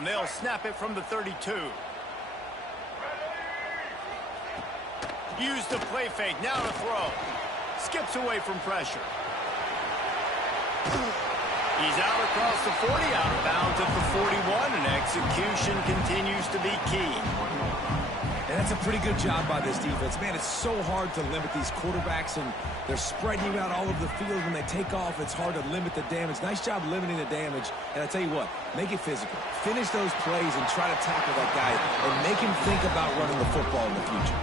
down. They'll snap it from the 32. Use the play fake. Now to throw. Skips away from pressure. He's out across the 40, out of bounds at the 41, and execution continues to be key. And that's a pretty good job by this defense. Man, it's so hard to limit these quarterbacks, and they're spreading you out all over the field. When they take off, it's hard to limit the damage. Nice job limiting the damage. And I tell you what, make it physical. Finish those plays and try to tackle that guy and make him think about running the football in the future.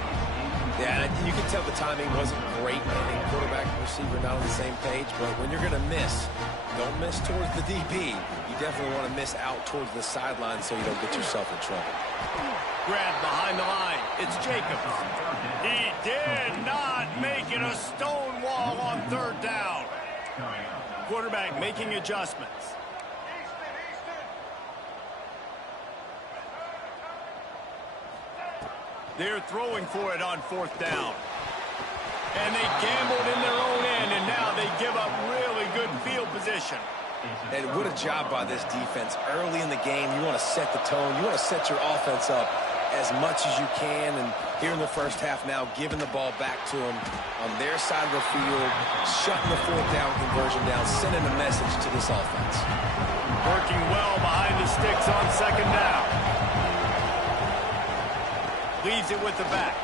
Yeah, you can tell the timing wasn't great. I think quarterback and receiver not on the same page, but when you're going to miss, don't miss towards the DB. You definitely want to miss out towards the sideline so you don't get yourself in trouble. Grab behind the line. It's Jacobs. He did not make it a stone wall on third down. Quarterback making adjustments. They're throwing for it on fourth down. And they gambled in their own end, and now they give up really good field position. And what a job by this defense. Early in the game, you want to set the tone. You want to set your offense up as much as you can. And here in the first half now, giving the ball back to them on their side of the field, shutting the fourth down conversion down, sending a message to this offense. Working well behind the sticks on second down. Leaves it with the back.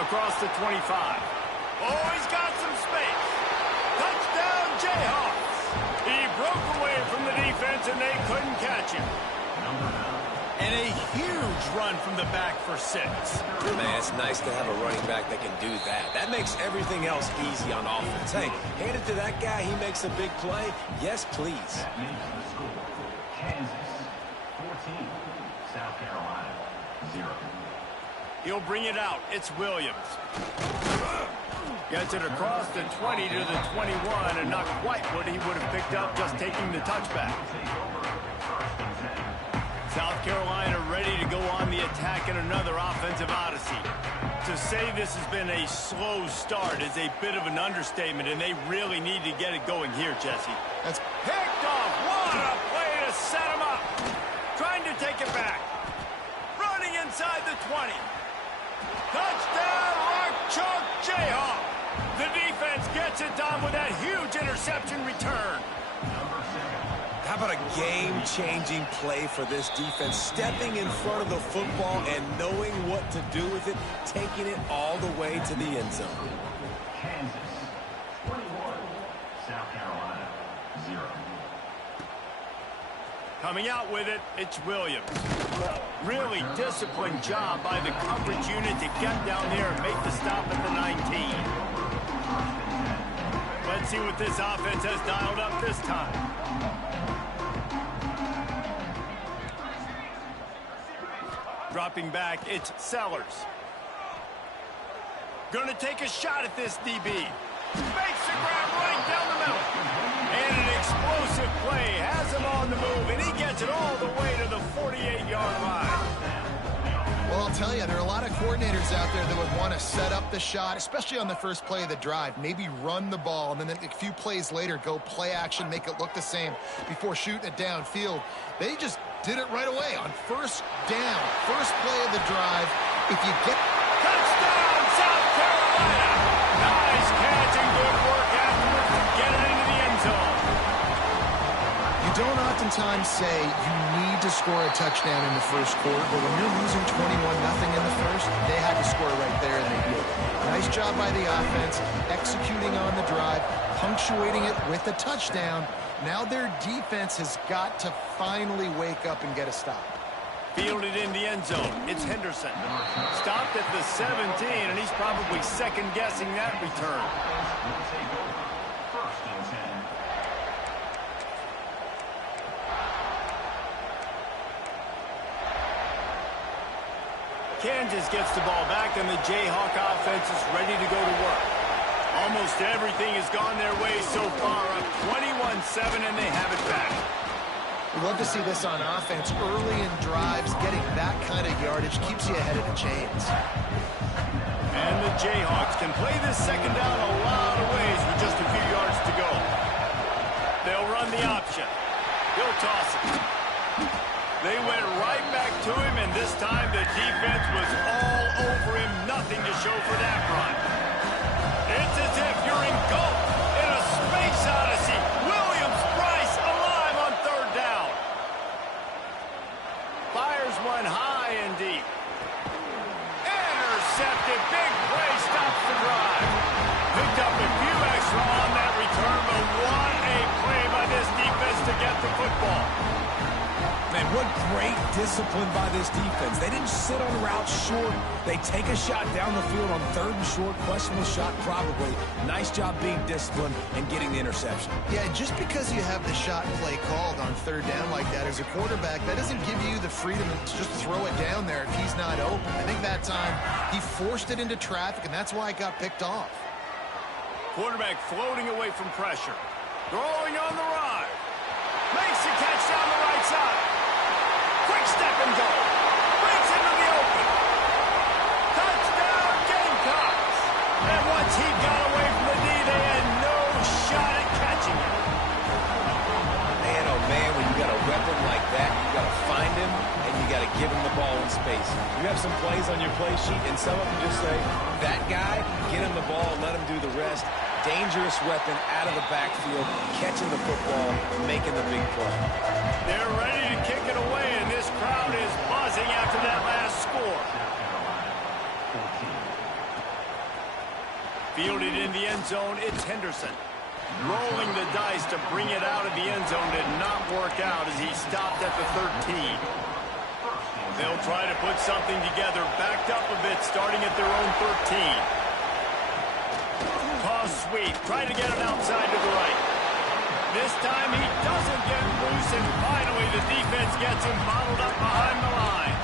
Across the 25. Oh, he's got some space. Touchdown, Jayhawks. He broke away from the defense, and they couldn't catch him. And a huge run from the back for 6. Man, it's nice to have a running back that can do that. That makes everything else easy on offense. Hey, hand it to that guy. He makes a big play. Yes, please. That makes the score. Kansas 14, South Carolina 0. He'll bring it out. It's Williams. Gets it across the 20 to the 21, and not quite what he would have picked up just taking the touchback. South Carolina ready to go on the attack in another offensive odyssey. To say this has been a slow start is a bit of an understatement, and they really need to get it going here, Jesse. That's picked off. What a play to set him up. Trying to take it back. Running inside the 20. Touchdown, Rock Chalk Jayhawk. The defense gets it done with that huge interception return. How about a game-changing play for this defense? Stepping in front of the football and knowing what to do with it, taking it all the way to the end zone. Kansas 21, South Carolina 0. Coming out with it, it's Williams. Really disciplined job by the coverage unit to get down there and make the stop at the 19. Let's see what this offense has dialed up this time. Dropping back, it's Sellers. Gonna take a shot at this DB. Makes the grab right down the middle. And an explosive play has him on the move, and he gets it all the way to the 48-yard line. Well, I'll tell you, there are a lot of coordinators out there that would want to set up the shot, especially on the first play of the drive, maybe run the ball, and then a few plays later go play action, make it look the same before shooting it downfield. They just did it right away on first down, first play of the drive. If you get... Touchdown, South Carolina! Nice catch and good work afterwards to get it into the end zone. You don't oftentimes say you need to score a touchdown in the first quarter, but when you're losing 21-0 in the first, they had to score right there, and they did. Nice job by the offense, executing on the drive, punctuating it with a touchdown. Now their defense has got to finally wake up and get a stop. Fielded in the end zone. It's Henderson. Stopped at the 17, and he's probably second-guessing that return. First and 10. Kansas gets the ball back, and the Jayhawk offense is ready to go to work. Almost everything has gone their way so far, up 21-7, and they have it back. We love to see this on offense. Early in drives, getting that kind of yardage keeps you ahead of the chains. And the Jayhawks can play this second down a lot of ways with just a few yards to go. They'll run the option. He'll toss it. This time the defense was all over him. Nothing to show for that run. It's as if you're engulfed in a space odyssey. Williams-Brice alive on third down. Fires one high and deep. Intercepted. Big play stops the drive. Picked up a few extra on that return, but what a play by this defense to get the football. Man, what great discipline by this defense. They didn't sit on route short. They take a shot down the field on third and short. Questionable shot, probably. Nice job being disciplined and getting the interception. Yeah, just because you have the shot play called on third down like that as a quarterback, that doesn't give you the freedom to just throw it down there if he's not open. I think that time he forced it into traffic, and that's why it got picked off. Quarterback floating away from pressure. Throwing on the run. Makes the catch down the right side. Quick step and go. Brings into the open. Touchdown, Gamecocks. And once he got away from the D, they had no shot at catching him. Man, oh man, when you got a weapon like that, you got to find him and you got to give him the ball in space. You have some plays on your play sheet, and some of them just say, that guy, get him the ball, let him do the rest. Dangerous weapon out of the backfield, catching the football, making the big play. They're ready to kick it away, and this crowd is buzzing after that last score. Fielded in the end zone, it's Henderson. Rolling the dice to bring it out of the end zone did not work out as he stopped at the 13. They'll try to put something together, backed up a bit, starting at their own 13. Toss sweep, trying to get it outside to the right. This time he doesn't get loose, and finally the defense gets him bottled up behind the line.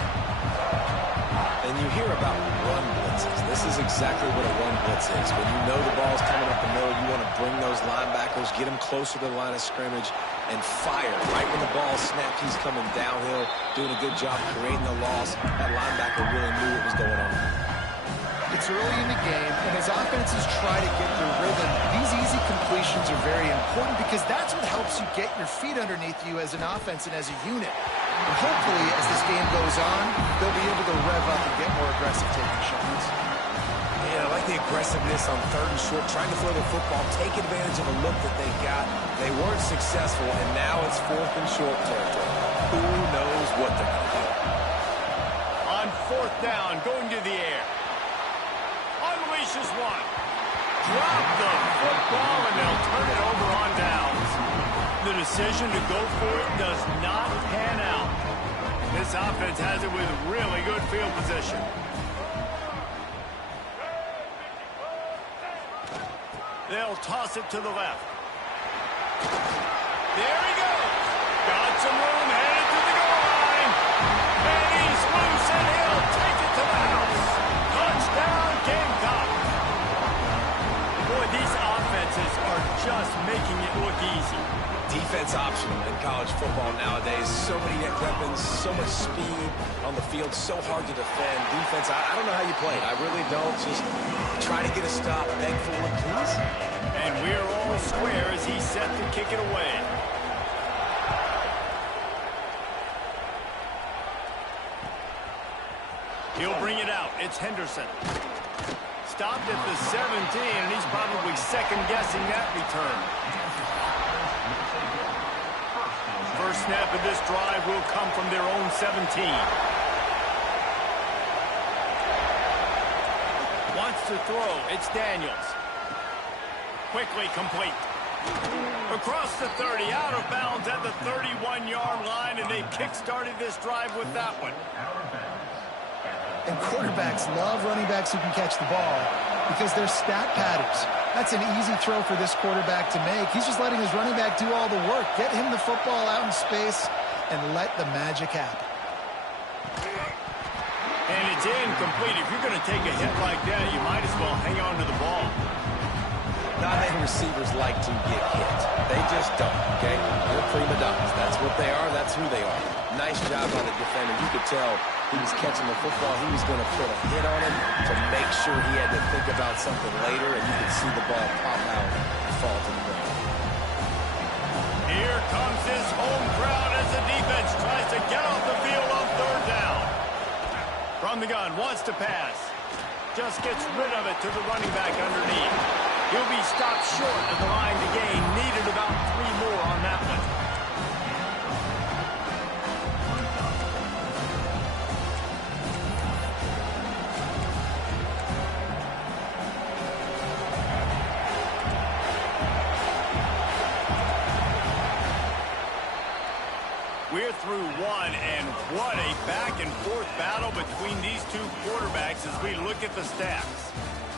And you hear about run blitzes. This is exactly what a run blitz is. When you know the ball's coming up the middle, you want to bring those linebackers, get them closer to the line of scrimmage, and fire. Right when the ball snapped, he's coming downhill, doing a good job creating the loss. That linebacker really knew what was going on. It's early in the game, and as offenses try to get their rhythm, these easy completions are very important because that's what helps you get your feet underneath you as an offense and as a unit. And hopefully, as this game goes on, they'll be able to rev up and get more aggressive taking shots. Yeah, I like the aggressiveness on third and short, trying to throw the football, take advantage of a look that they got. They weren't successful, and now it's fourth and short territory. Who knows what they're going to do? On fourth down, going to the air. Unleashes one. Drop the football, and they'll turn it over on downs. The decision to go for it does not pan out. This offense has it with really good field position. They'll toss it to the left. There he goes. Got some room, headed to the goal line. And he's loose, and he'll take it to the house. Touchdown, Gamecock. Boy, these offenses are just making it look easy. Defense optional in college football nowadays. So many weapons, so much speed on the field, so hard to defend. Defense, I don't know how you play it. I really don't. Just try to get a stop, beg for one, please. And we're all square as he's set to kick it away. He'll bring it out. It's Henderson. Stopped at the 17, and he's probably second-guessing that return. First snap of this drive will come from their own 17. Wants to throw. It's Daniels. Quickly complete. Across the 30, out of bounds at the 31-yard line, and they kick-started this drive with that one. And quarterbacks love running backs who can catch the ball because they're stat patterns. That's an easy throw for this quarterback to make. He's just letting his running back do all the work. Get him the football out in space and let the magic happen. And it's incomplete. If you're going to take a hit like that, you might as well hang on to the ball. Not many receivers like to get hit. They just don't, okay? They're prima donnas. That's what they are. That's who they are. Nice job by the defender. You could tell he was catching the football. He was going to put a hit on him to make sure he had to think about something later, and you could see the ball pop out and fall to the ground. Here comes his home crowd as the defense tries to get off the field on third down. the gun, wants to pass. Just gets rid of it to the running back underneath. He'll be stopped short of the line to gain. Needed about 3 more on that one. We're through one, and what a back-and-forth battle between these two quarterbacks as we look at the stats.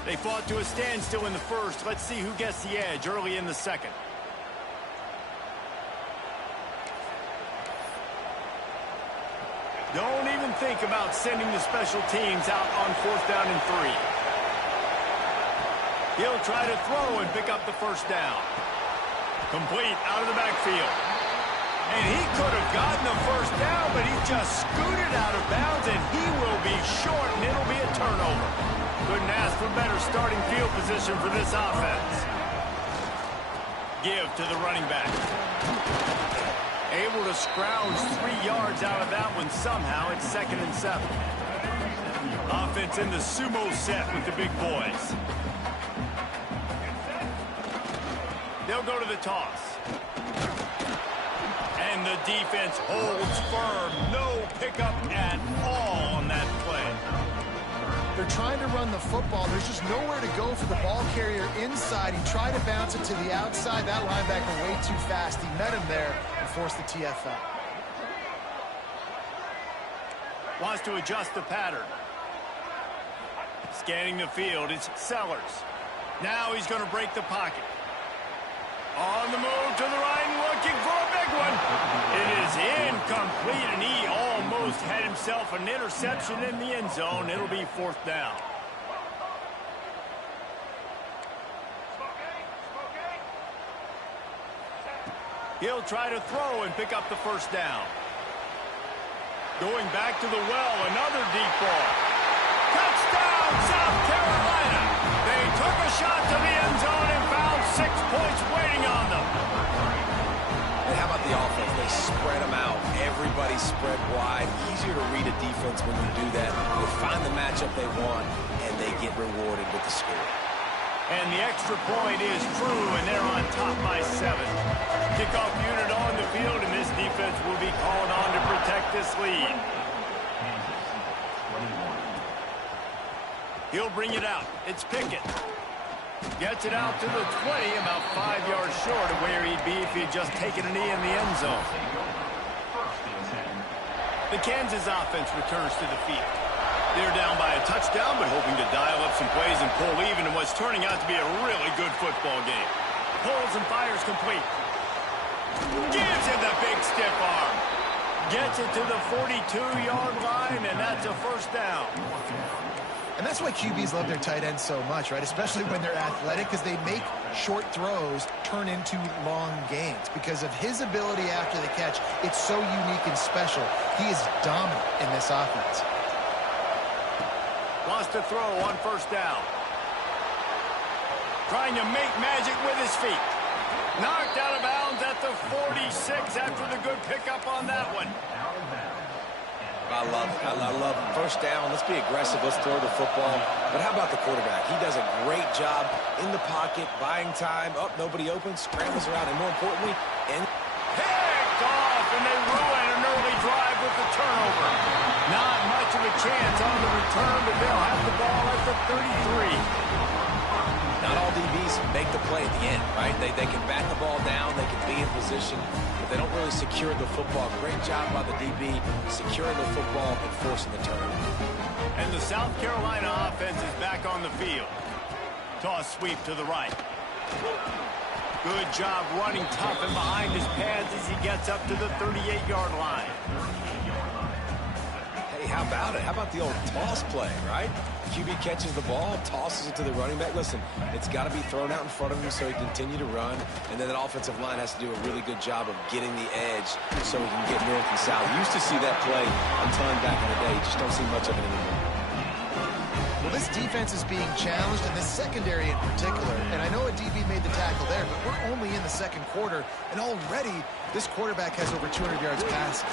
They fought to a standstill in the first. Let's see who gets the edge early in the second. Don't even think about sending the special teams out on 4th down and 3. He'll try to throw and pick up the first down. Complete out of the backfield. And he could have gotten the first down, but he just scooted out of bounds, and he will be short, and it'll be a turnover. Couldn't ask for better starting field position for this offense. Give to the running back. Able to scrounge 3 yards out of that one somehow. It's 2nd and 7. Offense in the sumo set with the big boys. They'll go to the toss. And the defense holds firm. No pickup at all on that play. They're trying to run the football. There's just nowhere to go for the ball carrier inside. He tried to bounce it to the outside. That linebacker way too fast. He met him there and forced the TFL. Wants to adjust the pattern. Scanning the field, it's Sellers. Now he's going to break the pocket. On the move to the right, looking for a big one. It is incomplete, and he almost had himself an interception in the end zone. It'll be 4th down. He'll try to throw and pick up the first down. Going back to the well, another deep ball. Touchdown, South Carolina. They took a shot to the end zone and found 6 points waiting on them. And how about the offense? They spread them out. Everybody spread wide. Easier to read a defense when you do that. They find the matchup they want, and they get rewarded with the score. And the extra point is true, and they're on top by 7. Kickoff unit on the field, and this defense will be called on to protect this lead. He'll bring it out. It's Pickett. Gets it out to the 20, about 5 yards short of where he'd be if he'd just taken a knee in the end zone. The Kansas offense returns to the field. They're down by a touchdown, but hoping to dial up some plays and pull even in what's turning out to be a really good football game. Pulls and fires complete. Gives him the big stiff arm. Gets it to the 42-yard line, and that's a first down. And that's why QBs love their tight ends so much, right? Especially when they're athletic, because they make short throws turn into long gains. Because of his ability after the catch, it's so unique and special. He is dominant in this offense. Wants to throw on first down. Trying to make magic with his feet. Knocked out of bounds at the 46 after the good pickup on that one. I love it. I love it. First down, let's be aggressive. Let's throw the football. But how about the quarterback? He does a great job in the pocket, buying time. Oh, nobody open, scrambles around, and more importantly, picked off, and they ruin an early drive with the turnover. Not much of a chance on the return, but they'll have the ball at the 33. Not all DBs make the play at the end, right? They can bat the ball down, they can be in position, but they don't really secure the football. Great job by the DB securing the football and forcing the turnover. And the South Carolina offense is back on the field. Toss sweep to the right. Good job running tough and behind his pads as he gets up to the 38-yard line. Hey, how about it? How about the old toss play, right? QB catches the ball, tosses it to the running back. Listen, it's got to be thrown out in front of him so he can continue to run. And then that offensive line has to do a really good job of getting the edge so he can get north and south. You used to see that play a ton back in the day. You just don't see much of it anymore. Well, this defense is being challenged, and this secondary in particular. And I know a DB made the tackle there, but we're only in the second quarter, and already this quarterback has over 200 yards passing.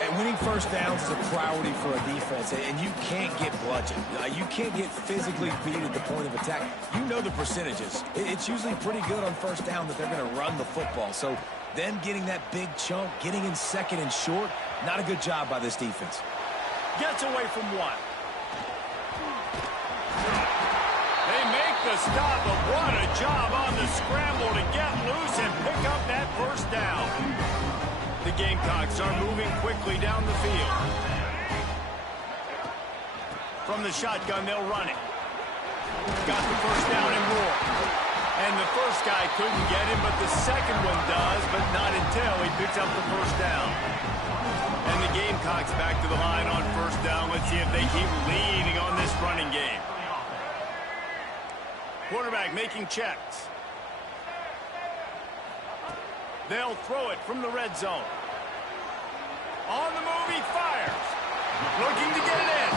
And winning first downs is a priority for a defense, and you can't get bludgeoned. You can't get physically beat at the point of attack. You know the percentages. It's usually pretty good on first down that they're going to run the football. So them getting that big chunk, getting in second and short, not a good job by this defense. Gets away from one. They make the stop, but what a job on the scramble to get loose and pick up that first down. The Gamecocks are moving quickly down the field. From the shotgun, they'll run it. Got the first down and more. And the first guy couldn't get him, but the second one does, but not until he picks up the first down. And the Gamecocks back to the line on first down. Let's see if they keep leading on this running game. Quarterback making checks. They'll throw it from the red zone. On the move, he fires. Looking to get it in.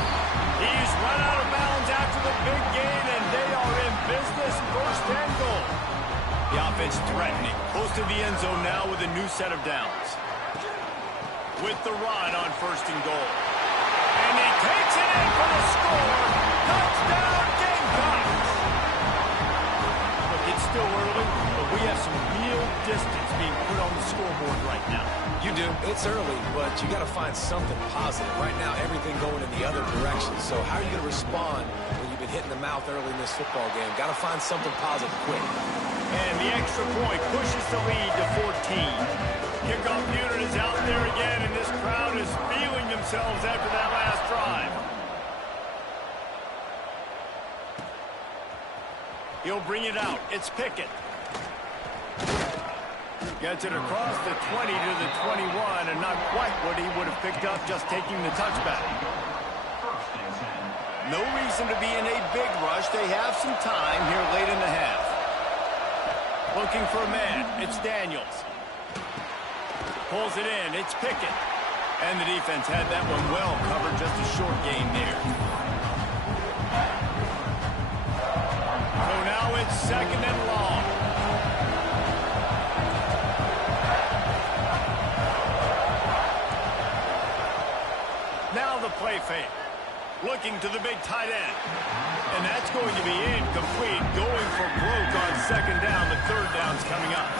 He's run out of bounds after the big gain, and they are in business, first and goal. The offense threatening. Close to the end zone now with a new set of downs. With the run on first and goal. And he takes it in for the score. Touchdown, Gamecocks. Look, it's still early, but we have some real distance being put on the scoreboard right now. You do. It's early, but you got to find something positive. Right now, everything going in the other direction. So how are you going to respond when you've been hitting the mouth early in this football game? Got to find something positive quick. And the extra point pushes the lead to 14. Kickoff unit is out there again, and this crowd is feeling themselves after that last drive. He'll bring it out. It's Pickett. Gets it across the 20 to the 21, and not quite what he would have picked up just taking the touchback. No reason to be in a big rush. They have some time here late in the half. Looking for a man. It's Daniels. Pulls it in. It's Pickett. And the defense had that one well covered. Just a short gain there. So now it's second and long. Now the play fake. Looking to the big tight end. And that's going to be incomplete. Going for broke on second down. The third down's coming up.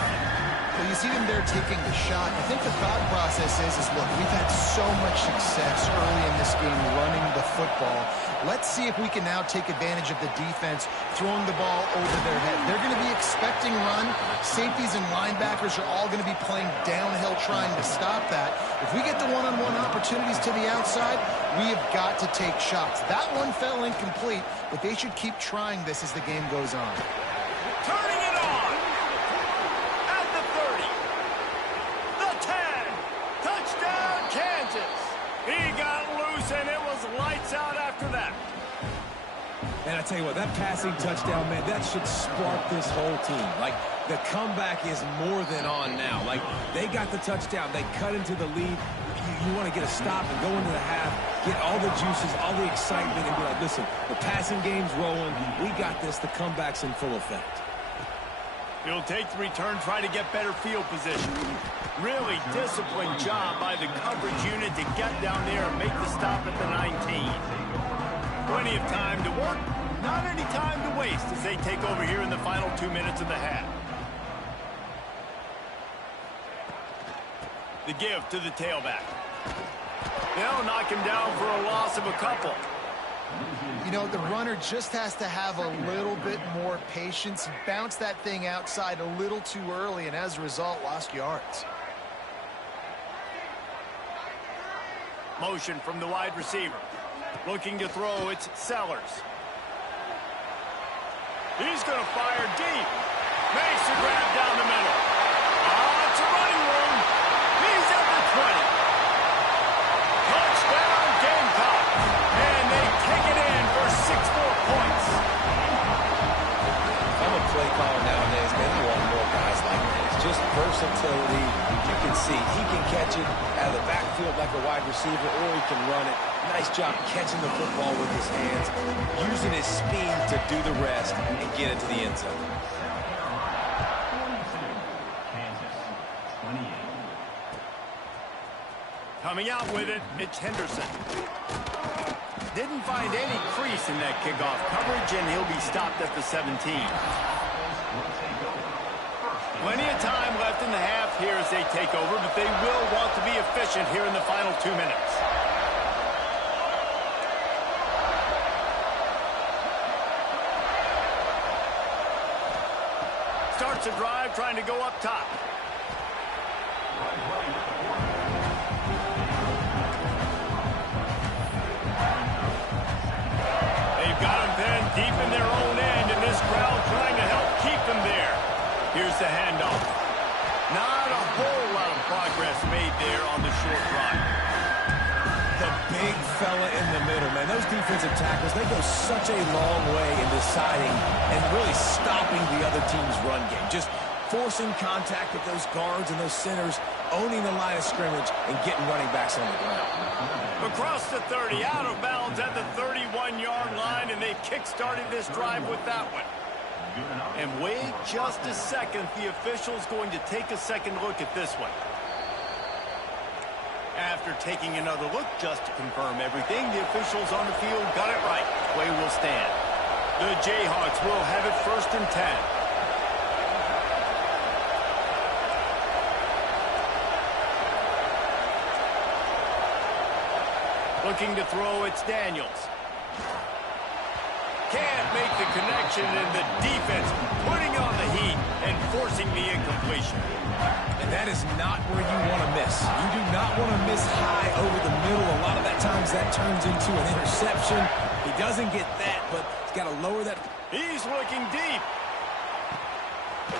Well, you see them there taking the shot. I think the thought process is look, we've had so much success early in this game running the football. Let's see if we can now take advantage of the defense throwing the ball over their head. They're going to be expecting run. Safeties and linebackers are all going to be playing downhill trying to stop that. If we get the one-on-one opportunities to the outside, we have got to take shots. That one fell incomplete, but they should keep trying this as the game goes on. Turning it on. At the 30. The 10. Touchdown, Kansas. He got loose, and it was lights out after that. And I tell you what, that passing touchdown, man, that should spark this whole team. Like, the comeback is more than on now. Like, they got the touchdown. They cut into the lead. You want to get a stop and go into the half, get all the juices, all the excitement, and be like, listen, the passing game's rolling. We got this. The comeback's in full effect. He'll take the return, try to get better field position. Really disciplined job by the coverage unit to get down there and make the stop at the 19. Plenty of time to work, not any time to waste as they take over here in the final 2 minutes of the half. The give to the tailback. They'll knock him down for a loss of a couple. You know, the runner just has to have a little bit more patience. Bounce that thing outside a little too early, and as a result, lost yards. Motion from the wide receiver. Looking to throw, it's Sellers. He's going to fire deep. Makes the grab down the middle. It's a running room. He's at the 20. Touchdown, Gamecocks. And they take it in for 6 more points. I'm a play caller nowadays, man. I want more guys like this. Just versatility. You can see he can catch it out of the backfield like a wide receiver, or he can run it. Nice job catching the football with his hands, using his speed to do the rest and get into the end zone. Coming out with it, it's Henderson. Didn't find any crease in that kickoff coverage, and he'll be stopped at the 17. Plenty of time left in the half here as they take over, but they will want to be efficient here in the final 2 minutes. Starts a drive trying to go up top. They've got them pinned deep in their own end, and this crowd trying to help keep them there. Here's the handoff. Not a whole lot of progress made there on the short run. The big fella in the middle, man. Those defensive tackles, they go such a long way in deciding and really stopping the other team's run game. Just forcing contact with those guards and those centers, owning the line of scrimmage, and getting running backs on the ground. Across the 30, out of bounds at the 31-yard line, and they've kick-started this drive with that one. And wait just a second. The official's going to take a second look at this one. After taking another look just to confirm everything, the officials on the field got it right. Play will stand. The Jayhawks will have it 1st and 10. Looking to throw, it's Daniels. Can't make the connection, and the defense putting on the heat and forcing the incompletion. And that is not where you want to miss. You do not want to miss high over the middle. A lot of that times that turns into an interception. He doesn't get that, but he's got to lower that. He's looking deep.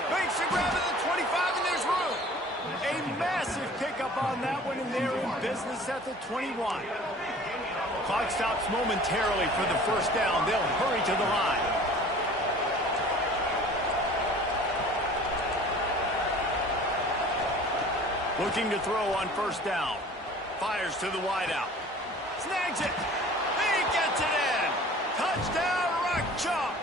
Makes a grab at the 25, and there's room. A massive pickup on that one, and they're in business at the 21. Clock stops momentarily for the 1st down. They'll hurry to the line. Looking to throw on 1st down. Fires to the wideout. Snags it. He gets it in. Touchdown, Rock Chalk.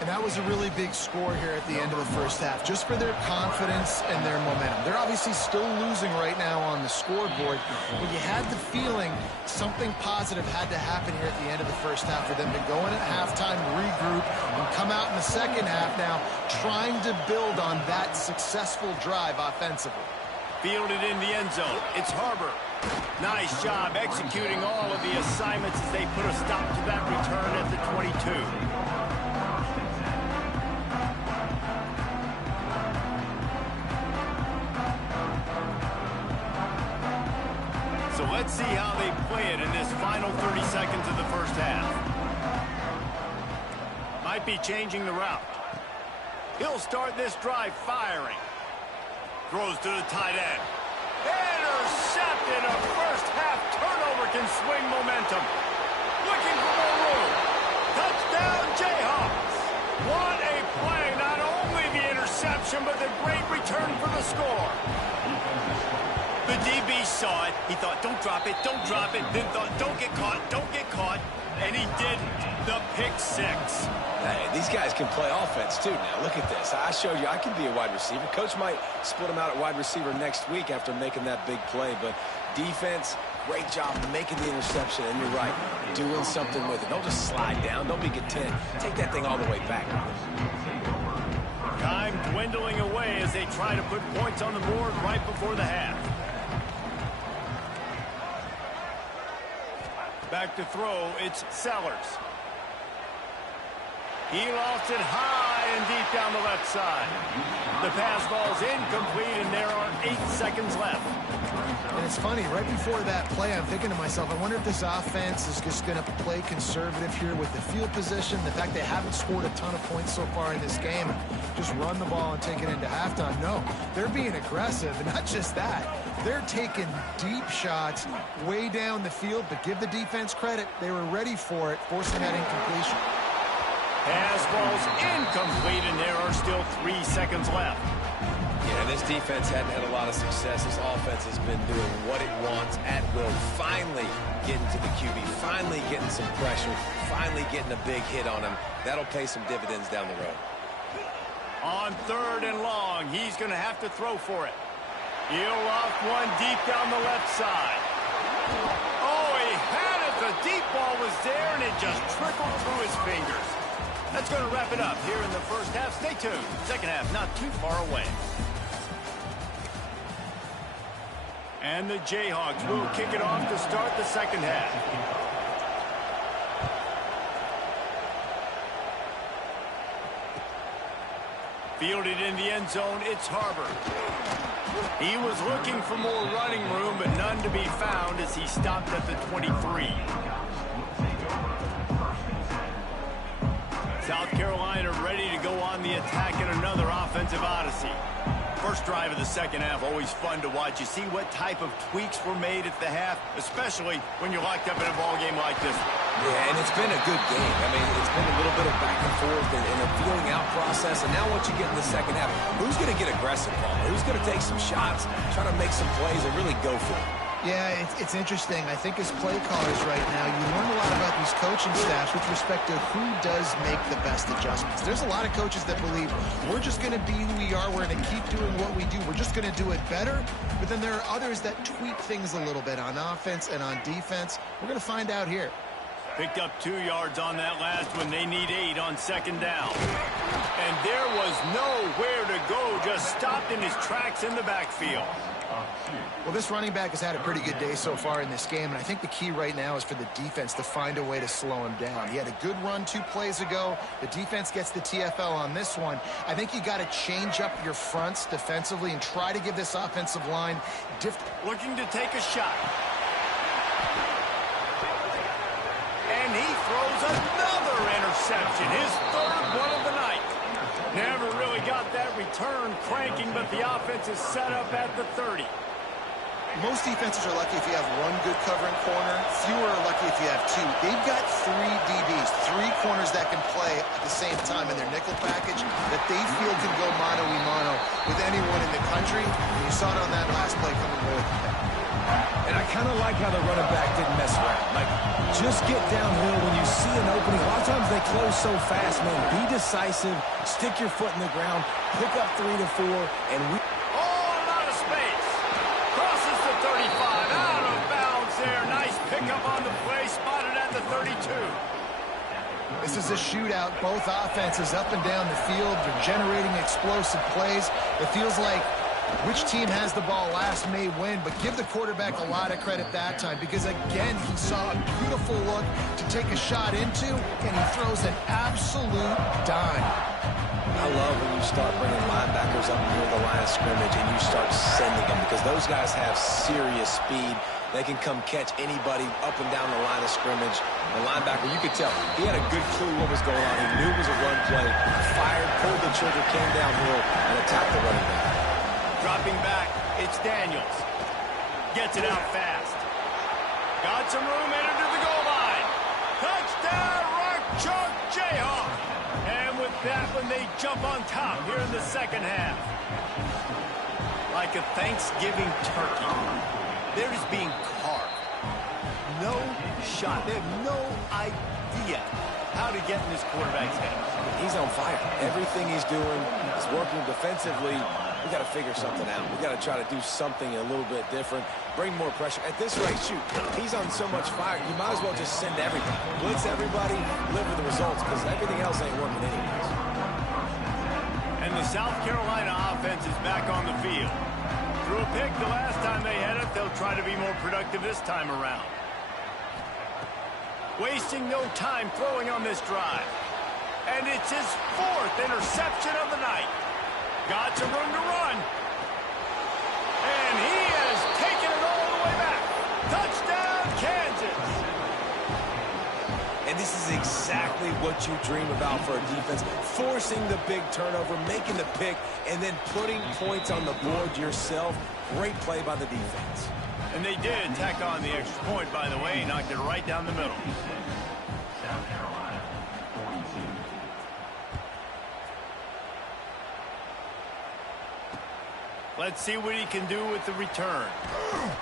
And that was a really big score here at the end of the 1st half, just for their confidence and their momentum. They're obviously still losing right now on the scoreboard, but you had the feeling something positive had to happen here at the end of the 1st half for them to go in at halftime, regroup, and come out in the 2nd half now trying to build on that successful drive offensively. Fielded in the end zone. It's Harbor. Nice job executing all of the assignments as they put a stop to that return at the 22. So let's see how they play it in this final 30 seconds of the 1st half. Might be changing the route. He'll start this drive firing. Throws to the tight end. Intercepted. A 1st half turnover can swing momentum. Looking for more room. Touchdown, Jayhawks. What a play. Not only the interception, but the great return for the score. The DB saw it. He thought, don't drop it, don't drop it. Then thought, don't get caught, don't get caught. And he didn't. The pick 6. Hey, these guys can play offense, too, now. Look at this. I showed you I can be a wide receiver. Coach might split them out at wide receiver next week after making that big play. But defense, great job making the interception. And you're right, doing something with it. Don't just slide down. Don't be content. Take that thing all the way back. Time dwindling away as they try to put points on the board right before the half. Back to throw, it's Sellers. He lofts it high and deep down the left side. The pass ball's incomplete, and there are 8 seconds left. And it's funny, right before that play, I'm thinking to myself, I wonder if this offense is just going to play conservative here with the field position, the fact they haven't scored a ton of points so far in this game, just run the ball and take it into halftime. No, they're being aggressive, and not just that. They're taking deep shots way down the field, but give the defense credit. They were ready for it, forcing that incompletion. Pass ball's incomplete, and there are still 3 seconds left. Yeah, this defense hadn't had a lot of success. This offense has been doing what it wants at will. Finally getting to the QB, finally getting some pressure, finally getting a big hit on him. That'll pay some dividends down the road. On 3rd and long, he's going to have to throw for it. He'll loft one deep down the left side. Oh, he had it. The deep ball was there, and it just trickled through his fingers. That's going to wrap it up here in the first half. Stay tuned. Second half not too far away. And the Jayhawks will kick it off to start the second half. Fielded in the end zone, it's Harbor. He was looking for more running room, but none to be found as he stopped at the 23. South Carolina ready to go on the attack in another offensive odyssey. First drive of the second half, always fun to watch. You see what type of tweaks were made at the half, especially when you're locked up in a ball game like this. Yeah, and it's been a good game. I mean, it's been a little bit of back and forth and a feeling out process. And now once you get in the second half, who's going to get aggressive, Paul? Who's going to take some shots, try to make some plays, and really go for it? Yeah, it's interesting. I think as play callers right now, you learn a lot about these coaching staffs with respect to who does make the best adjustments. There's a lot of coaches that believe we're just going to be who we are. We're going to keep doing what we do. We're just going to do it better. But then there are others that tweak things a little bit on offense and on defense. We're going to find out here. Picked up 2 yards on that last one. They need 8 on second down. And there was nowhere to go. Just stopped in his tracks in the backfield. Well, this running back has had a pretty good day so far in this game, and I think the key right now is for the defense to find a way to slow him down. He had a good run 2 plays ago. The defense gets the TFL on this one. I think you got to change up your fronts defensively and try to give this offensive line looking to take a shot. And he throws another interception, his 3rd one of the night. Never really got that return cranking, but the offense is set up at the 30. Most defenses are lucky if you have 1 good covering corner. Fewer are lucky if you have 2. They've got 3 DBs, 3 corners that can play at the same time in their nickel package that they feel can go mano-a-mano with anyone in the country. And you saw it on that last play coming away with the pick. And I kind of like how the running back didn't mess around. Like, just get downhill when you see an opening. A lot of times they close so fast, man. Be decisive, stick your foot in the ground, pick up 3 to 4, and we... Oh, a lot of space. Crosses the 35, out of bounds there. Nice pickup on the play, spotted at the 32. This is a shootout. Both offenses up and down the field. They're generating explosive plays. It feels like which team has the ball last may win, but give the quarterback a lot of credit that time because, again, he saw a beautiful look to take a shot into, and he throws an absolute dime. I love when you start bringing linebackers up near the line of scrimmage and you start sending them because those guys have serious speed. They can come catch anybody up and down the line of scrimmage. The linebacker, you could tell, he had a good clue what was going on. He knew it was a run play, fired, pulled the trigger, came downhill, and attacked the running back. Dropping back, it's Daniels. Gets it out fast. Got some room, headed to the goal line. Touchdown, Rock Chalk Jayhawk. And with that one, they jump on top here in the second half. Like a Thanksgiving turkey, they're just being carved. No shot. They have no idea how to get in this quarterback's head. He's on fire. Everything he's doing is working defensively. We got to figure something out. We got to try to do something a little bit different. Bring more pressure. At this rate, shoot, he's on so much fire, you might as well just send everybody. Blitz everybody, live with the results, because everything else ain't working anyways. And the South Carolina offense is back on the field. Threw a pick the last time they had it. They'll try to be more productive this time around. Wasting no time throwing on this drive. And it's his 4th interception of the night. Got some room to run. And he has taken it all the way back. Touchdown, Kansas. And this is exactly what you dream about for a defense. Forcing the big turnover, making the pick, and then putting points on the board yourself. Great play by the defense. And they did tack on the extra point, by the way. Knocked it right down the middle. South Carolina, 42. Let's see what he can do with the return.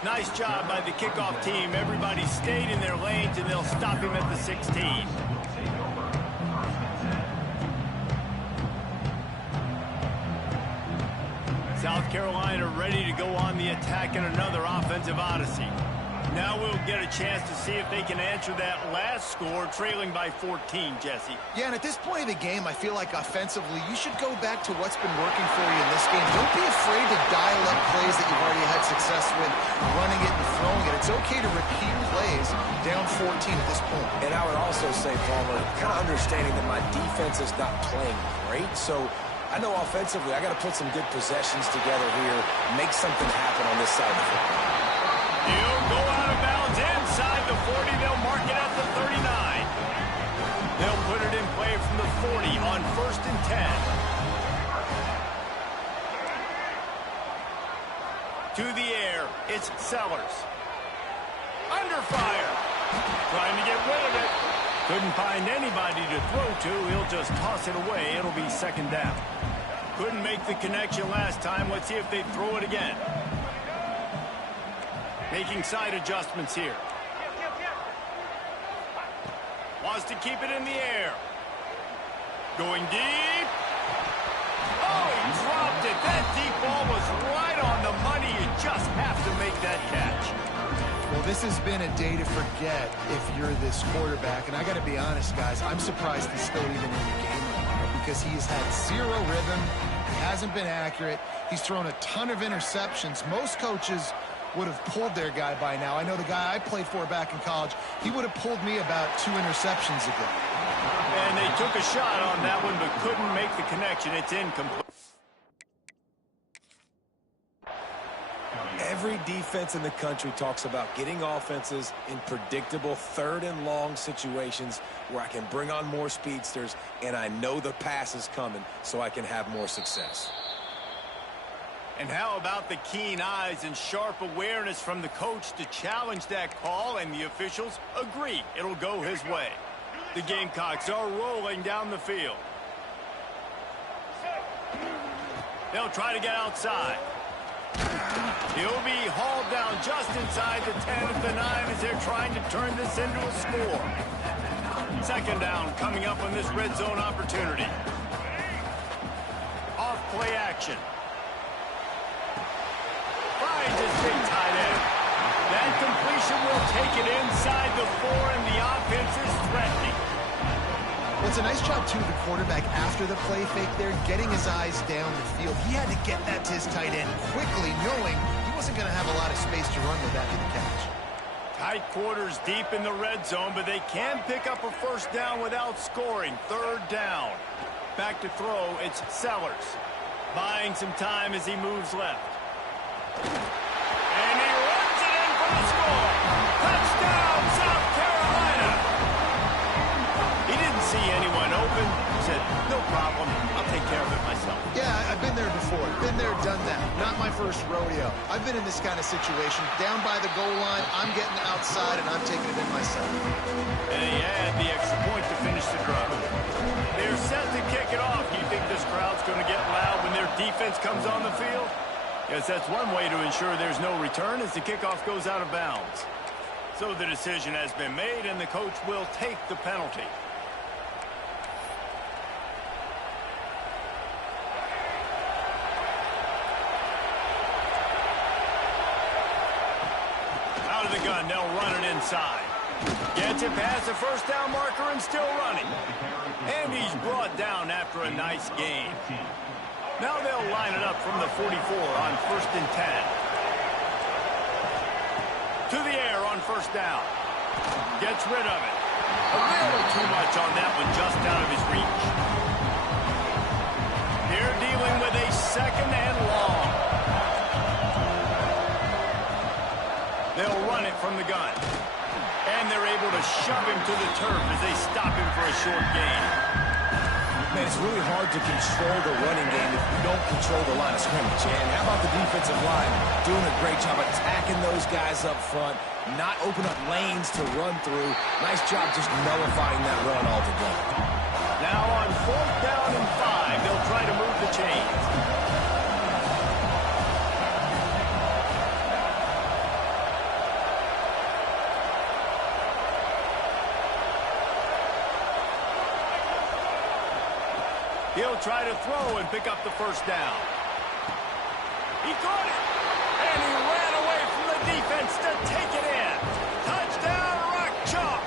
Nice job by the kickoff team. Everybody stayed in their lanes, and they'll stop him at the 16. South Carolina ready to go on the attack in another offensive odyssey. Now we'll get a chance to see if they can answer that last score, trailing by 14, Jesse. Yeah, and at this point of the game, I feel like offensively, you should go back to what's been working for you in this game. Don't be afraid to dial up plays that you've already had success with, running it and throwing it. It's okay to repeat plays down 14 at this point. And I would also say, Palmer, kind of understanding that my defense is not playing great, so I know offensively I got to put some good possessions together here, make something happen on this side of the football. He'll go out of bounds inside the 40. They'll mark it at the 39. They'll put it in play from the 40 on 1st and 10. To the air, it's Sellers. Under fire. Trying to get rid of it. Couldn't find anybody to throw to. He'll just toss it away. It'll be 2nd down. Couldn't make the connection last time. Let's see if they throw it again. Making side adjustments here. Wants to keep it in the air. Going deep. Oh, he dropped it. That deep ball was right on the money. You just have to make that catch. Well, this has been a day to forget if you're this quarterback. And I got to be honest, guys, I'm surprised he's still even in the game because he's had zero rhythm. He hasn't been accurate. He's thrown a ton of interceptions. Most coaches would have pulled their guy by now. I know the guy I played for back in college, he would have pulled me about 2 interceptions ago. And they took a shot on that one, but couldn't make the connection. It's incomplete. Every defense in the country talks about getting offenses in predictable 3rd and long situations where I can bring on more speedsters and I know the pass is coming so I can have more success. And how about the keen eyes and sharp awareness from the coach to challenge that call, and the officials agree it'll go his way. The Gamecocks are rolling down the field. They'll try to get outside. He'll be hauled down just inside the 10 at the 9 as they're trying to turn this into a score. 2nd down coming up on this red zone opportunity. Off play action. Finds his big tight end. That completion will take it inside the 4, and the offense is threatening. Well, it's a nice job, too, the quarterback, after the play fake there, getting his eyes down the field. He had to get that to his tight end quickly, knowing he wasn't going to have a lot of space to run with after the catch. Tight quarters deep in the red zone, but they can pick up a 1st down without scoring. 3rd down. Back to throw, it's Sellers. Buying some time as he moves left. And he runs it in for the score. Touchdown, South Carolina. He didn't see anyone open. He said, no problem. I'll take care of it myself. Yeah, I've been there before. Been there, done that. Not my first rodeo. I've been in this kind of situation. Down by the goal line, I'm getting outside, and I'm taking it in myself. And he had the extra point to finish the drive. They're set to kick it off. You think this crowd's going to get loud when their defense comes on the field? Yes, that's one way to ensure there's no return as the kickoff goes out of bounds. So the decision has been made, and the coach will take the penalty. Out of the gun, they'll run it inside. Gets it past the 1st down marker and still running. And he's brought down after a nice gain. Now they'll line it up from the 44 on 1st and 10. To the air on 1st down. Gets rid of it. A little too much on that one, just out of his reach. They're dealing with a 2nd and long. They'll run it from the gun. And they're able to shove him to the turf as they stop him for a short gain. Man, it's really hard to control the running game if you don't control the line of scrimmage. And how about the defensive line doing a great job attacking those guys up front, not open up lanes to run through. Nice job just nullifying that run altogether. Now on 4th down and 5, they'll try to move the chains. He'll try to throw and pick up the 1st down. He caught it. And he ran away from the defense to take it in. Touchdown, Rock Chalk.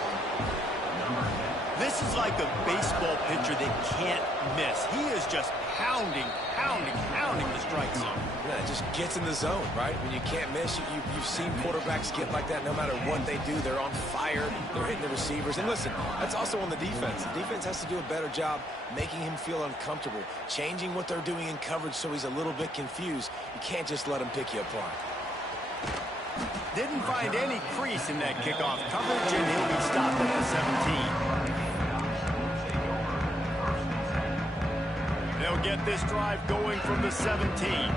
This is like a baseball pitcher that can't miss. He is just pounding the strike zone. Yeah, it just gets in the zone, right? When you can't miss, you've seen quarterbacks get like that no matter what they do. They're on fire. They're hitting the receivers. And listen, that's also on the defense. The defense has to do a better job making him feel uncomfortable, changing what they're doing in coverage so he's a little bit confused. You can't just let him pick you apart. Didn't find any crease in that kickoff coverage, and he'll be stopped at the 17. They'll get this drive going from the 17.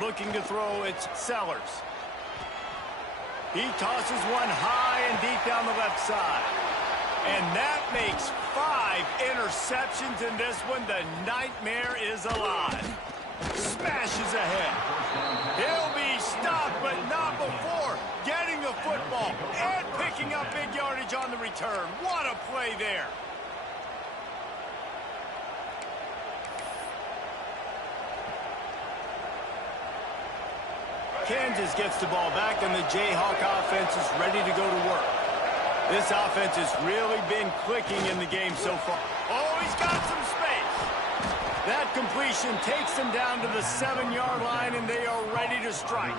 Looking to throw, it's Sellers. He tosses one high and deep down the left side. And that makes 5 interceptions in this one. The nightmare is alive. Smashes ahead. He'll be stopped, but not before getting the football and picking up big yardage on the return. What a play there. Kansas gets the ball back, and the Jayhawk offense is ready to go to work. This offense has really been clicking in the game so far. Oh, he's got some space. That completion takes them down to the 7-yard line, and they are ready to strike.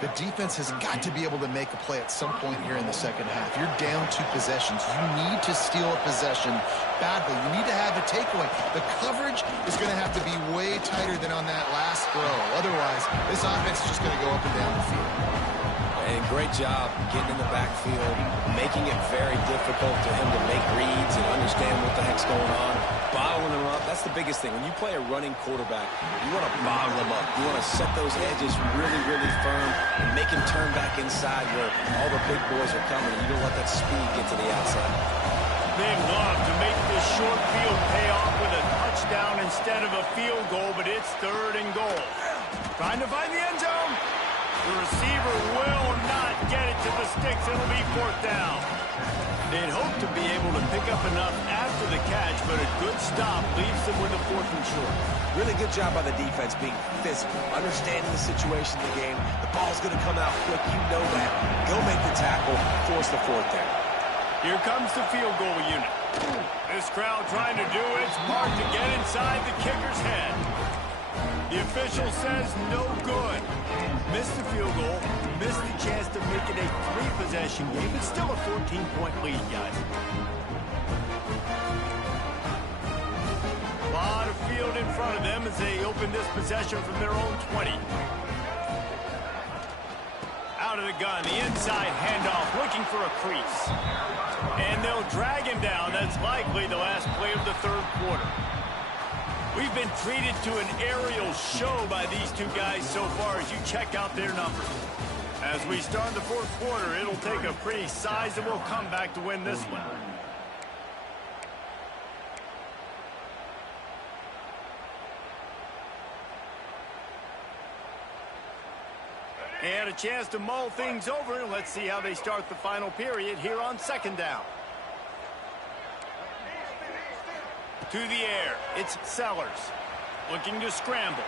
The defense has got to be able to make a play at some point here in the second half. You're down 2 possessions. You need to steal a possession badly. You need to have a takeaway. The coverage is going to have to be way tighter than on that last throw. Otherwise, this offense is just going to go up and down the field. And great job getting in the backfield, making it very difficult for him to make reads and understand what the heck's going on, bottling him up. That's the biggest thing. When you play a running quarterback, you want to bottle him up. You want to set those edges really, really firm and make him turn back inside where all the big boys are coming. You don't let that speed get to the outside. They love to make this short field pay off with a touchdown instead of a field goal, but it's 3rd and goal. Trying to find the end zone. The receiver will not get it to the sticks. It'll be 4th down. They'd hope to be able to pick up enough after the catch, but a good stop leaves them with a 4th and short. Really good job by the defense being physical, understanding the situation in the game. The ball's going to come out quick. You know that. Go make the tackle, force the 4th down. Here comes the field goal unit. This crowd trying to do its part to get inside the kicker's head. The official says no good. Missed the field goal, missed the chance to make it a 3-possession game. It's still a 14-point lead, guys. A lot of field in front of them as they open this possession from their own 20. Out of the gun, the inside handoff, looking for a crease. And they'll drag him down. That's likely the last play of the 3rd quarter. We've been treated to an aerial show by these two guys so far as you check out their numbers. As we start the 4th quarter, it'll take a pretty sizable comeback to win this one. And a chance to mull things over. Let's see how they start the final period here on 2nd down. To the air, it's Sellers. Looking to scramble.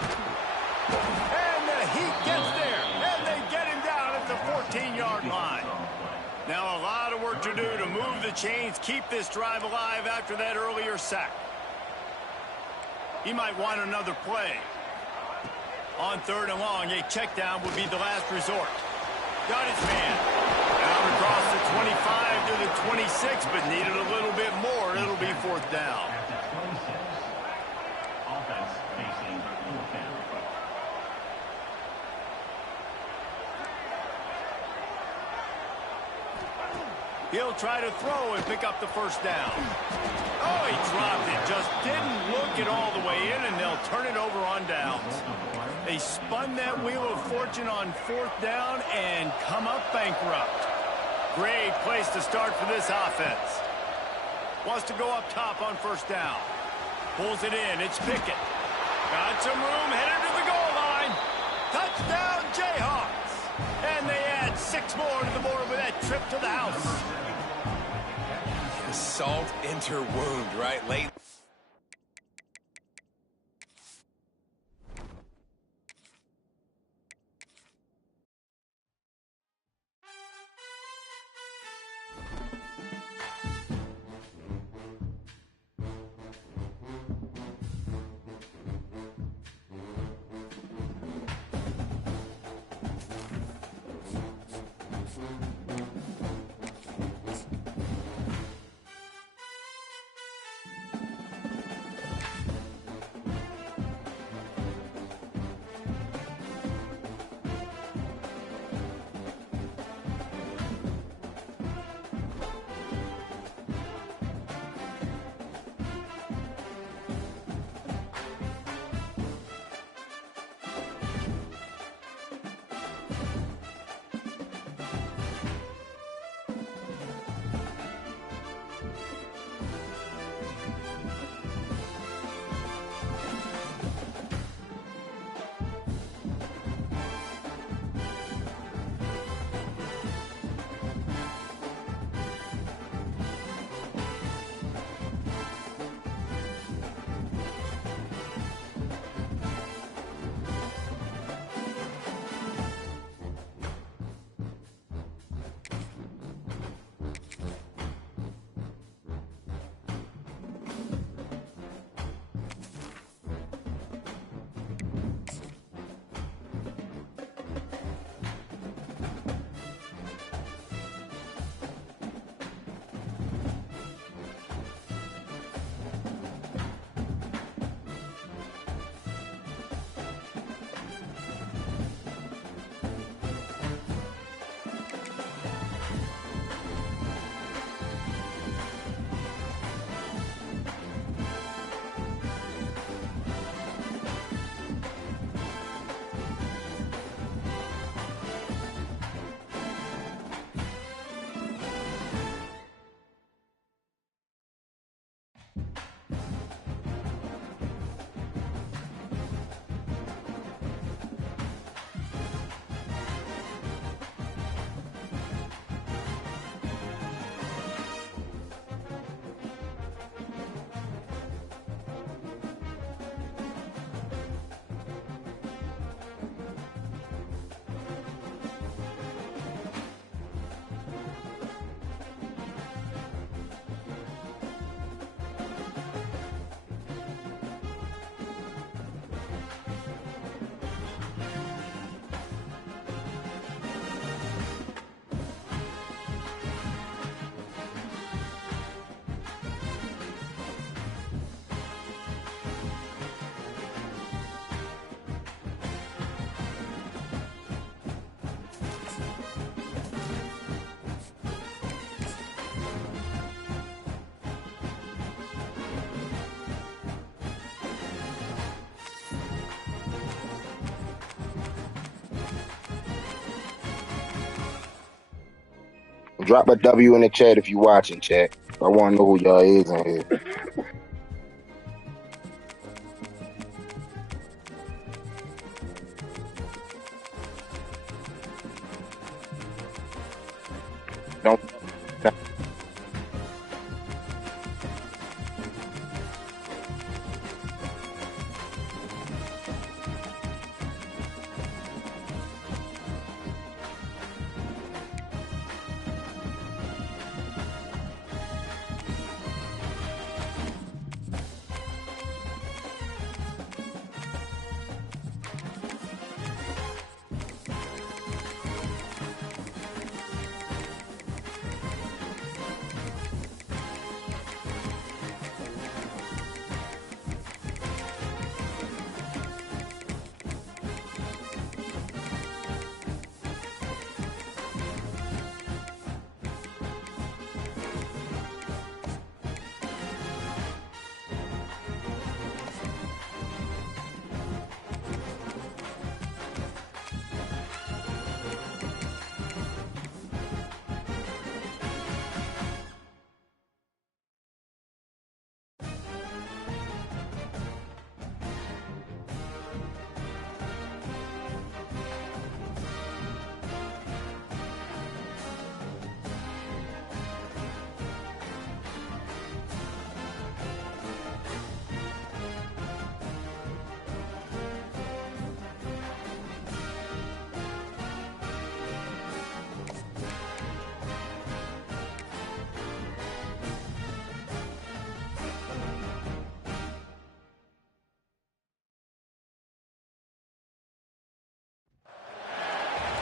And the Heat gets there, and they get him down at the 14-yard line. Now a lot of work to do to move the chains, keep this drive alive after that earlier sack. He might want another play. On 3rd and long, a check down would be the last resort. Got his man. Out across the 25 to the 26, but needed a little bit more. It'll be 4th down. Offense facing 4th down. He'll try to throw and pick up the 1st down. Oh, he dropped it. Just didn't look it all the way in, and they'll turn it over on downs. They spun that wheel of fortune on 4th down and come up bankrupt. Great place to start for this offense. Wants to go up top on 1st down. Pulls it in. It's Pickett. Got some room. Headed to the goal line. Touchdown, Jayhawks. And they add 6 more to the board with that trip to the house. Salt into wound, right? Late. Drop a W in the chat if you watching, chat. I want to know who y'all is in here. Don't.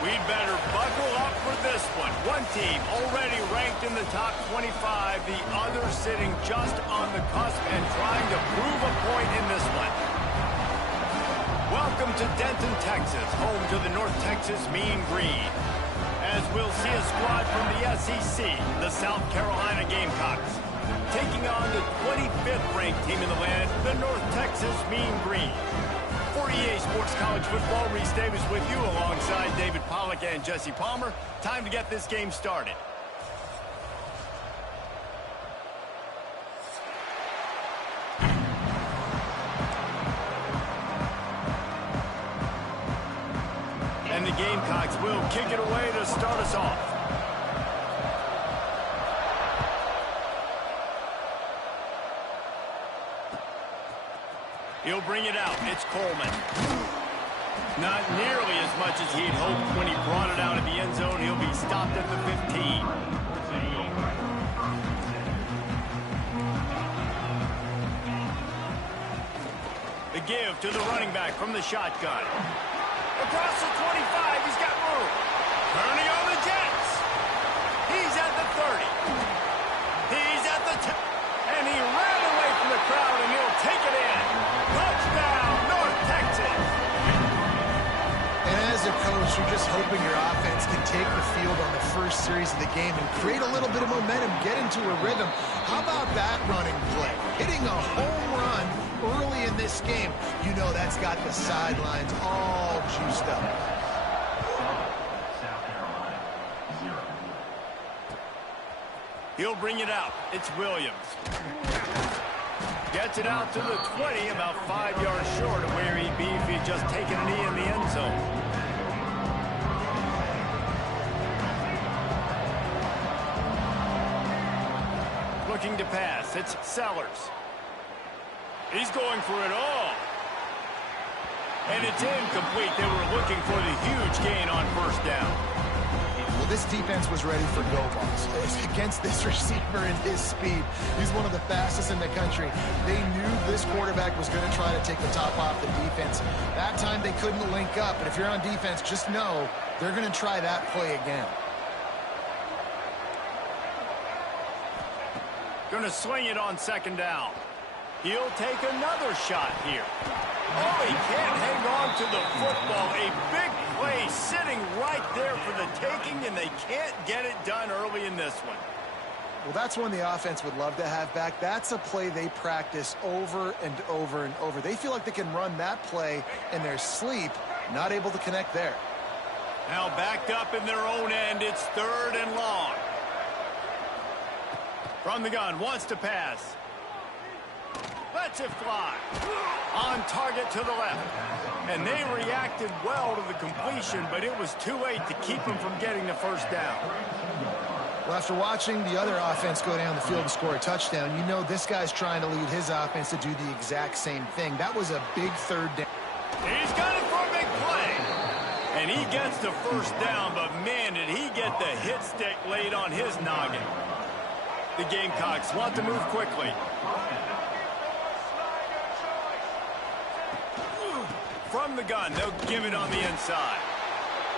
We better buckle up for this one. One team already ranked in the top 25, the other sitting just on the cusp and trying to prove a point in this one. Welcome to Denton, Texas, home to the North Texas Mean Green. As we'll see a squad from the SEC, the South Carolina Gamecocks, taking on the 25th ranked team in the land, the North Texas Mean Green. For EA Sports College Football, Reese Davis with you alongside David Pollack and Jesse Palmer. Time to get this game started. And the Gamecocks will kick it away to start us off. He'll bring it out. It's Coleman. Not nearly as much as he'd hoped when he brought it out of the end zone. He'll be stopped at the 15. The give to the running back from the shotgun. Across the 25, he's got room. Turning on the Jets. He's at the 30. He's at the 10. And he ran away from the crowd, and he'll take it in. Touchdown, North Texas. And as a coach, you're just hoping your offense can take the field on the first series of the game and create a little bit of momentum, get into a rhythm. How about that running play? Hitting a home run early in this game. You know that's got the sidelines all juiced up. South Carolina, 0. He'll bring it out. It's Williams. Gets it out to the 20, about 5 yards short of where he'd be if he'd just taken a knee in the end zone. Looking to pass. It's Sellers. He's going for it all. And it's incomplete. They were looking for the huge gain on first down. Well, this defense was ready for go balls. Against this receiver and his speed, he's one of the fastest in the country. They knew this quarterback was going to try to take the top off the defense. That time they couldn't link up, but if you're on defense, just know they're going to try that play again. Going to swing it on second down. He'll take another shot here. Oh, he can't hang on to the football. A big play sitting right there for the taking, and they can't get it done early in this one. Well, that's one the offense would love to have back. That's a play they practice over and over and over. They feel like they can run that play in their sleep, not able to connect there. Now backed up in their own end, it's 3rd and long. From the gun, wants to pass. Lets it fly. On target to the left. And they reacted well to the completion, but it was too late to keep them from getting the first down. Well, after watching the other offense go down the field and score a touchdown, you know this guy's trying to lead his offense to do the exact same thing. That was a big 3rd down. He's got it for a big play. And he gets the first down, but man, did he get the hit stick laid on his noggin. The Gamecocks want to move quickly. From the gun, they'll give it on the inside.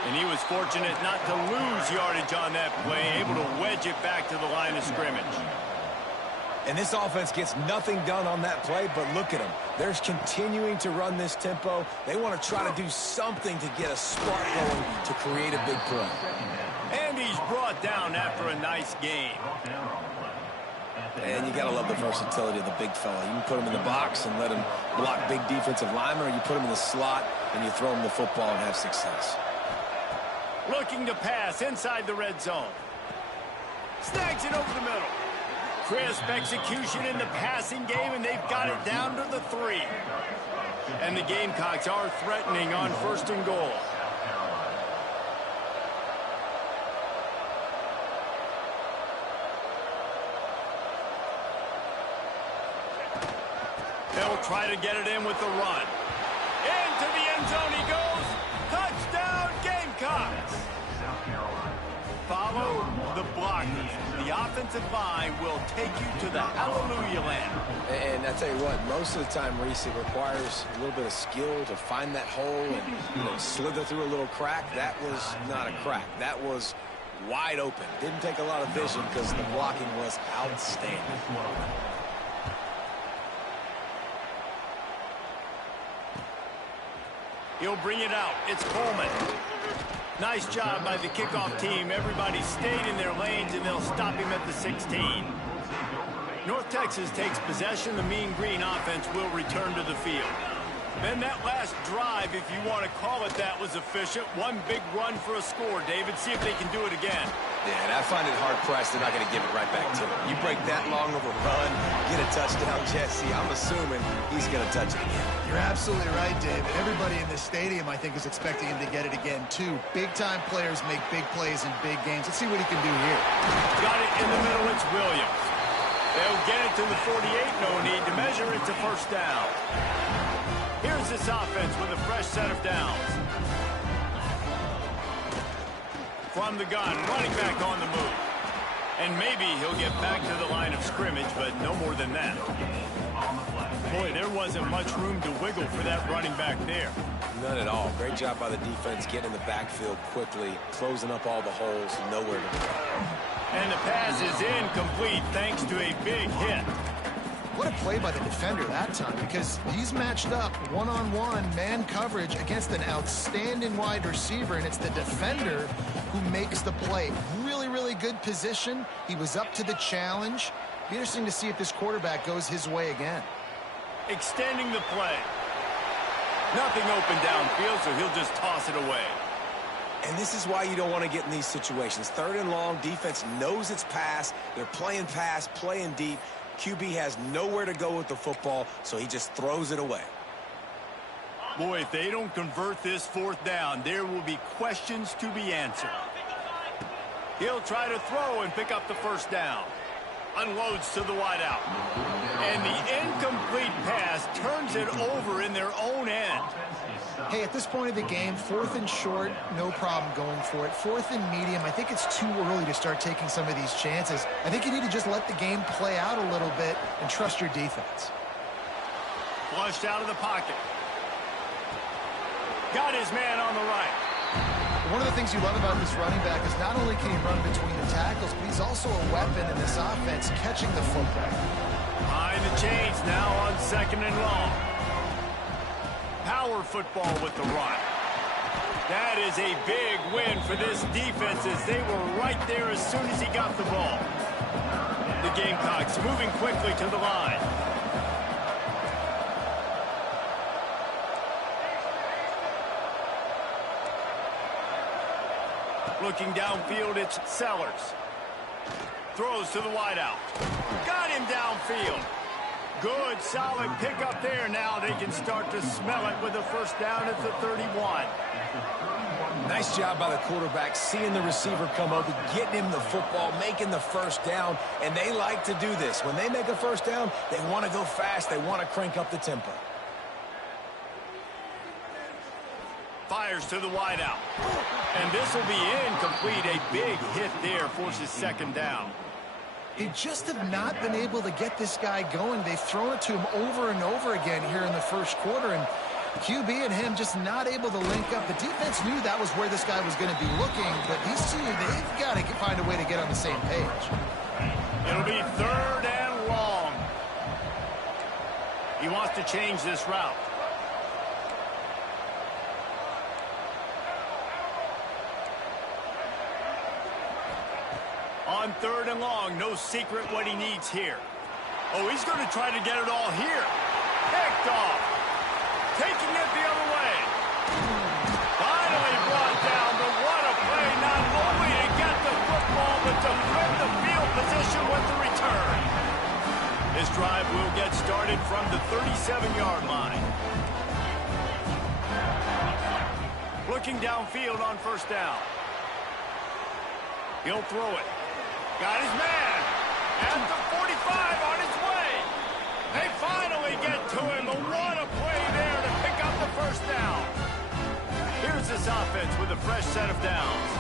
And he was fortunate not to lose yardage on that play, able to wedge it back to the line of scrimmage. And this offense gets nothing done on that play, but look at them. They're continuing to run this tempo. They want to try to do something to get a spark going to create a big play. And he's brought down after a nice game. And you got to love the versatility of the big fella. You can put him in the box and let him block big defensive linemen, or you put him in the slot and you throw him the football and have success. Looking to pass inside the red zone. Snags it over the middle. Crisp execution in the passing game, and they've got it down to the 3. And the Gamecocks are threatening on 1st and goal. They'll try to get it in with the run. Into the end zone he goes. Touchdown, Gamecocks. South Carolina. Follow the blockers. The offensive line will take you to the hallelujah land. And I tell you what, most of the time, Reese, it requires a little bit of skill to find that hole and slither through a little crack. That was not a crack. That was wide open. Didn't take a lot of vision because the blocking was outstanding. He'll bring it out. It's Coleman. Nice job by the kickoff team. Everybody stayed in their lanes, and they'll stop him at the 16. North Texas takes possession. The Mean Green offense will return to the field. Then that last drive, if you want to call it that, was efficient. One big run for a score, David. See if they can do it again. Yeah, and I find it hard-pressed they're not going to give it right back to him. You break that long of a run, get a touchdown, Jesse, I'm assuming he's going to touch it again. You're absolutely right, David. Everybody in this stadium, I think, is expecting him to get it again, too. Big-time players make big plays in big games. Let's see what he can do here. Got it in the middle. It's Williams. They'll get it to the 48. No need to measure. It's a first down. Here's this offense with a fresh set of downs. From the gun, running back on the move. And maybe he'll get back to the line of scrimmage, but no more than that. Boy, there wasn't much room to wiggle for that running back there. None at all. Great job by the defense getting in the backfield quickly, closing up all the holes, nowhere to go. And the pass is incomplete thanks to a big hit. What a play by the defender that time, because he's matched up one-on-one man coverage against an outstanding wide receiver, and it's the defender who makes the play. Really, really good position. He was up to the challenge. Be interesting to see if this quarterback goes his way again. Extending the play. Nothing open downfield, so he'll just toss it away. And this is why you don't want to get in these situations. Third and long, defense knows it's pass. They're playing pass, playing deep. QB has nowhere to go with the football, so he just throws it away. Boy, if they don't convert this fourth down, there will be questions to be answered. He'll try to throw and pick up the first down. Unloads to the wideout. And the incomplete pass turns it over in their own end. Hey, at this point of the game, 4th and short, no problem going for it. 4th and medium, I think it's too early to start taking some of these chances. I think you need to just let the game play out a little bit and trust your defense. Flushed out of the pocket. Got his man on the right. One of the things you love about this running back is not only can he run between the tackles, but he's also a weapon in this offense, catching the football. Behind the chains now on 2nd and long. Power football with the run. That is a big win for this defense as they were right there as soon as he got the ball. The Gamecocks moving quickly to the line. Looking downfield, it's Sellers. Throws to the wideout. Got him downfield. Good, solid pickup there. Now they can start to smell it with a first down at the 31. Nice job by the quarterback, seeing the receiver come over, getting him the football, making the first down, and they like to do this. When they make a first down, they want to go fast. They want to crank up the tempo. Fires to the wideout. And this will be incomplete. A big hit there forces 2nd down. They just have not been able to get this guy going. They've thrown it to him over and over again here in the first quarter, and QB and him just not able to link up. The defense knew that was where this guy was going to be looking, but these two, they've got to find a way to get on the same page. It'll be 3rd and long. He wants to change this route. On 3rd and long, no secret what he needs here. Oh, he's going to try to get it all here. Picked off. Taking it the other way. Finally brought down, but what a play. Not only to get the football, but to flip the field position with the return. This drive will get started from the 37-yard line. Looking downfield on first down. He'll throw it. Got his man. At the 45 on his way. They finally get to him. But what a play there to pick up the first down. Here's this offense with a fresh set of downs.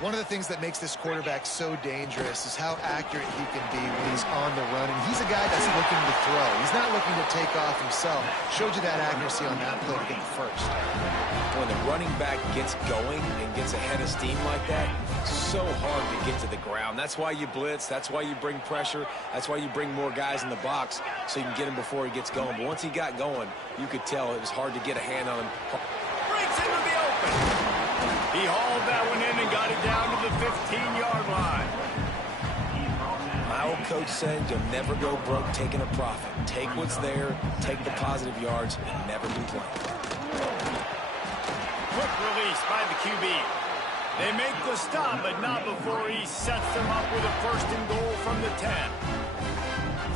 One of the things that makes this quarterback so dangerous is how accurate he can be when he's on the run. And he's a guy that's looking to throw. He's not looking to take off himself. Showed you that accuracy on that play to get the first. When the running back gets going and gets a head of steam like that, so hard to get to the ground. That's why you blitz. That's why you bring pressure. That's why you bring more guys in the box so you can get him before he gets going. But once he got going, you could tell it was hard to get a hand on him. Breaks into the open. He hauled that one in and got it down to the 15-yard line. My old coach said you'll never go broke taking a profit. Take what's there, take the positive yards, and never complain. Quick release by the QB. They make the stop, but not before he sets them up with a first and goal from the 10.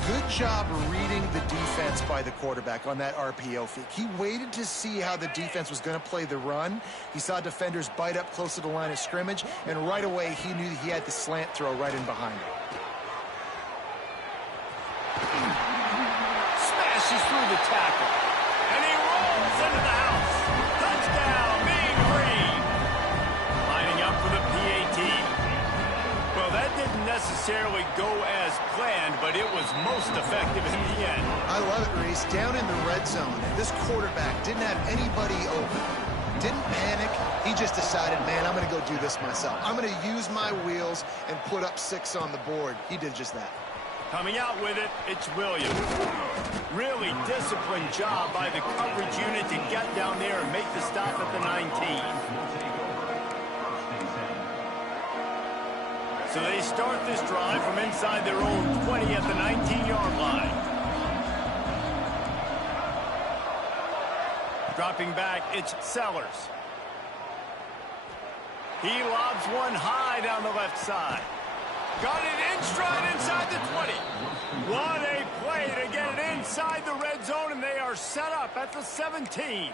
Good job reading the defense by the quarterback on that RPO fake. He waited to see how the defense was going to play the run. He saw defenders bite up close to the line of scrimmage, and right away he knew he had the slant throw right in behind him. Smashes through the tackle. And he rolls into the house. Touchdown, Mean Green. Lining up for the PAT. Well, that didn't necessarily go as planned, but it was most effective in the end. I love it, Reese. Down in the red zone, this quarterback didn't have anybody open. Didn't panic. He just decided, man, I'm going to go do this myself. I'm going to use my wheels and put up 6 on the board. He did just that. Coming out with it, it's Williams. Really disciplined job by the coverage unit to get down there and make the stop at the 19. So they start this drive from inside their own 20 at the 19-yard line. Dropping back, it's Sellers. He lobs one high down the left side. Got it in stride inside the 20. What a play to get it inside the red zone, and they are set up at the 17.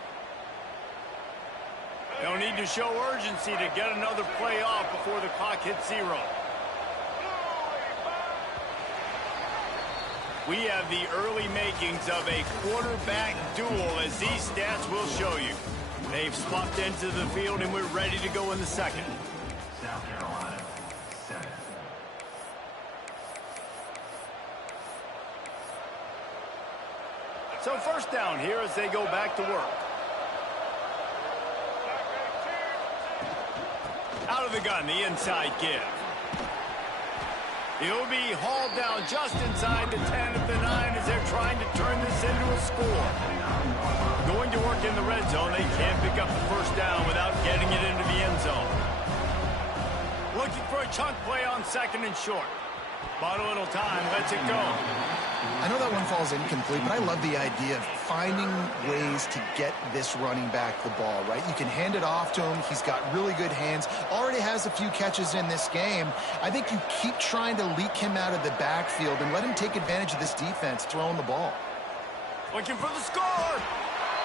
They'll need to show urgency to get another play off before the clock hits 0. We have the early makings of a quarterback duel, as these stats will show you. They've swapped into the field, and we're ready to go in the second. South Carolina, 7. So first down here as they go back to work. Out of the gun, the inside give. He'll be hauled down just inside the 10 at the 9 as they're trying to turn this into a score. Going to work in the red zone, they can't pick up the first down without getting it into the end zone. Looking for a chunk play on second and short. Bought a little time, lets it go. I know that one falls incomplete, but I love the idea of finding ways to get this running back the ball, right? You can hand it off to him. He's got really good hands. Already has a few catches in this game. I think you keep trying to leak him out of the backfield and let him take advantage of this defense throwing the ball. Looking for the score.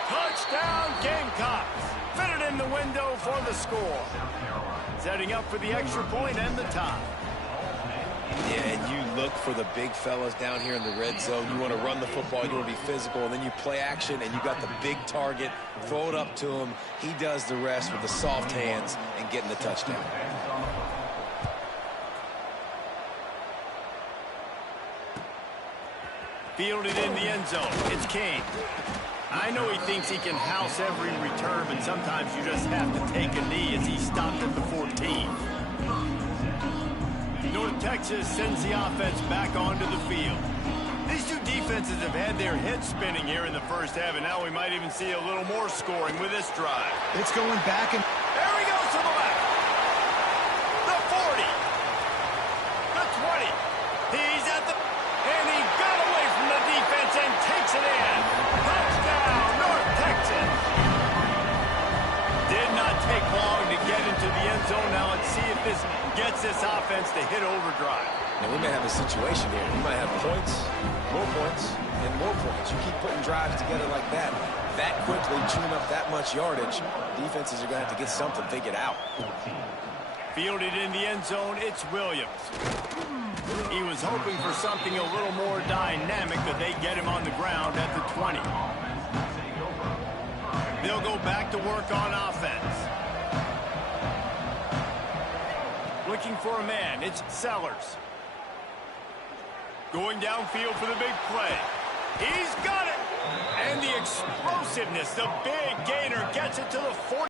Touchdown, Gamecocks. Fit it in the window for the score. Setting up for the extra point and the tie. Yeah, and you look for the big fellas down here in the red zone. You want to run the football, you want to be physical, and then you play action, and you got the big target. Throw it up to him. He does the rest with the soft hands and getting the touchdown. Fielded in the end zone. It's King. I know he thinks he can house every return, but sometimes you just have to take a knee as he stopped at the 14. North Texas sends the offense back onto the field. These two defenses have had their heads spinning here in the first half, and now we might even see a little more scoring with this drive. It's going back and... There he goes to the left. The 40. The 20. He's at the... And he got away from the defense and takes it in. Touchdown, North Texas. Did not take long to get into the end zone. Now let's see if this gets this offense to hit overdrive. Now, we may have a situation here. We might have points, and more points. You keep putting drives together like that quickly, chewing up that much yardage, defenses are going to have to get something figured out. Fielded in the end zone, it's Williams. He was hoping for something a little more dynamic, but they get him on the ground at the 20. They'll go back to work on offense. looking for a man. It's Sellers. Going downfield for the big play. He's got it! And the explosiveness, the big gainer gets it to the 40.